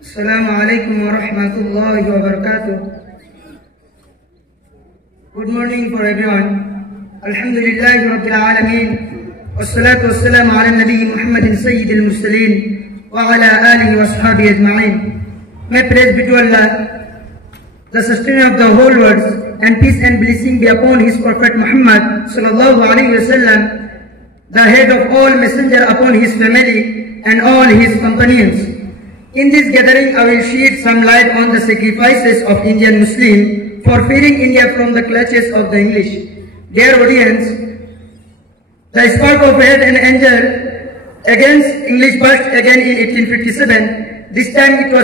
Assalamu alaikum wa rahmatullahi wa barakatuh. Good morning for everyone. Alhamdulillahi Rabbil Alameen. Wassalatu wassalamu ala Nabi Muhammadin Sayyidil Mursaleen wa ala alihi wa sahbihi ajma'in. May praise be to Allah, the sustainer of the whole world, and peace and blessing be upon His Prophet Muhammad sallallahu alaihi wasallam, the head of all messenger, upon his family and all his companions. In this gathering, I will shed some light on the sacrifices of Indian Muslims for freeing India from the clutches of the English. Dear audience, the spark of hate and anger against English burst again in 1857. This time it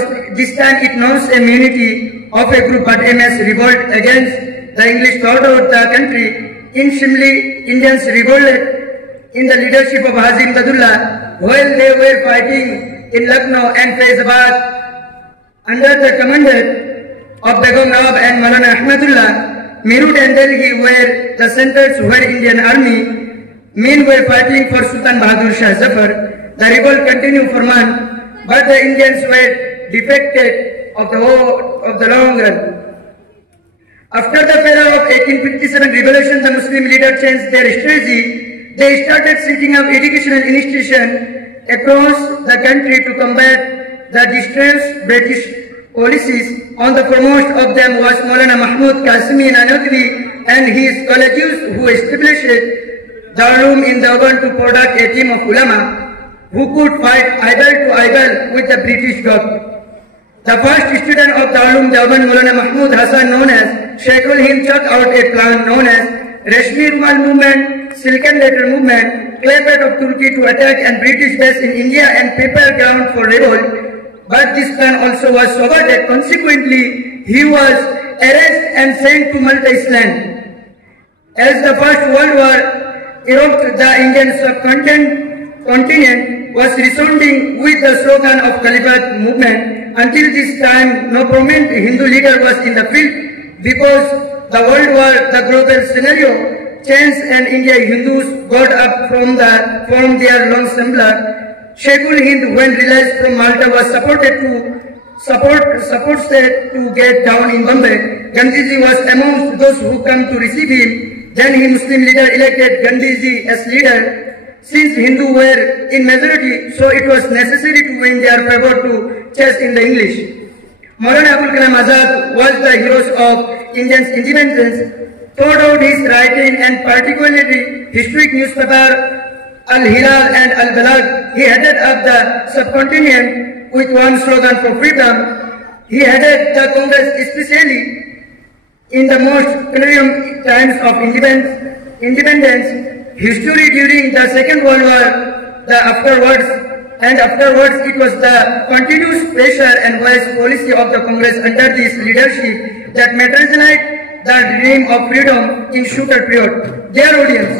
announced a unity of a group, but a mass revolt against the English throughout the country. In Shimli, Indians revolted in the leadership of Hazim Dadullah while they were fighting in Lucknow and Faizabad under the command of Begum Nawab and Maulana Ahmadullah. Meerut and Delhi were the centers where Indian army men were fighting for Sultan Bahadur Shah Zafar. The revolt continued for months, but the Indians were defected of the long run. After the failure of 1857 revolution, the Muslim leaders changed their strategy. They started setting up educational institutions across the country to combat the distressed British policies. On the foremost of them was Maulana Mahmud Qasimi Nanotwi and his colleagues, who established Darul in Deoband to product a team of ulama who could fight eyeball to eyeball with the British government. The first student of Darul Deoband, Maulana Mahmud Hassan, known as Sheikhul Hind, chucked out a plan known as Rashmi Rumal movement, Silken Letter movement, claimed of Turkey to attack and British base in India and prepare ground for revolt. But this plan also was thwarted. Consequently, he was arrested and sent to Malta Island. As the First World War erupted, the Indian subcontinent was resounding with the slogan of Caliphate movement. Until this time, no prominent Hindu leader was in the field. Because the World War, the global scenario changed, and India Hindus got up from their long slumber. Sheikhul Hind, when released from Malta, was supported to get down in Bombay. Gandhiji was amongst those who come to receive him. Then he Muslim leader elected Gandhiji as leader. Since Hindu were in majority, so it was necessary to win their favor to chase in the English. Maulana Abul Kalam Azad was the hero of Indian independence. Throughout his writing, and particularly historic newspaper Al-Hilal and Al-Balagh, he headed up the subcontinent with one slogan for freedom. He headed the Congress especially in the most perilous times of independence history during the Second World War. Afterwards it was the continuous pressure and wise policy of the Congress under this leadership that materialized the dream of freedom in shorter period. Dear audience,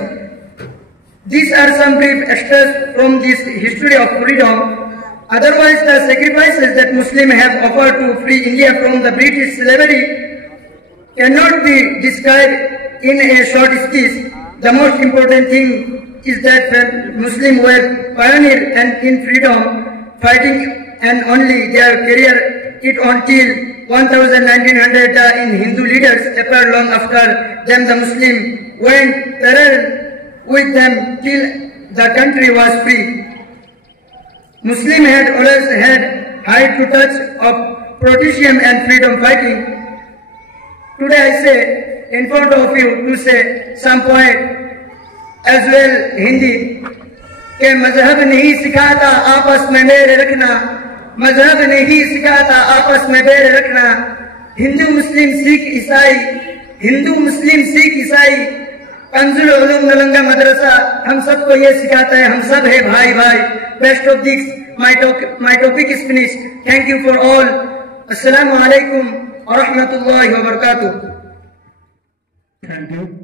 these are some brief extracts from this history of freedom. Otherwise, the sacrifices that Muslims have offered to free India from the British slavery cannot be described in a short speech. The most important thing is that Muslims were pioneers and in freedom fighting, and only their career it until 1900 in Hindu leaders appeared. Long after them, the Muslim went parallel with them till the country was free. Muslim had always had high to touch of patriotism and freedom fighting. Today I say in front of you to say some point as well Hindi के मजहब नहीं सिखाता आपस में मेरे रखना, मजहब नहीं सिखाता आपस में बैर रखना। हिंदू मुस्लिम सिख ईसाई कंजुल उलूम नालंदा मदरसा हम सबको ये सिखाता है, हम सब है भाई भाई। Best of this my topic is finished. Thank you for all. Assalamu alaikum wa rahmatullahi wa barakatuh. Thank you.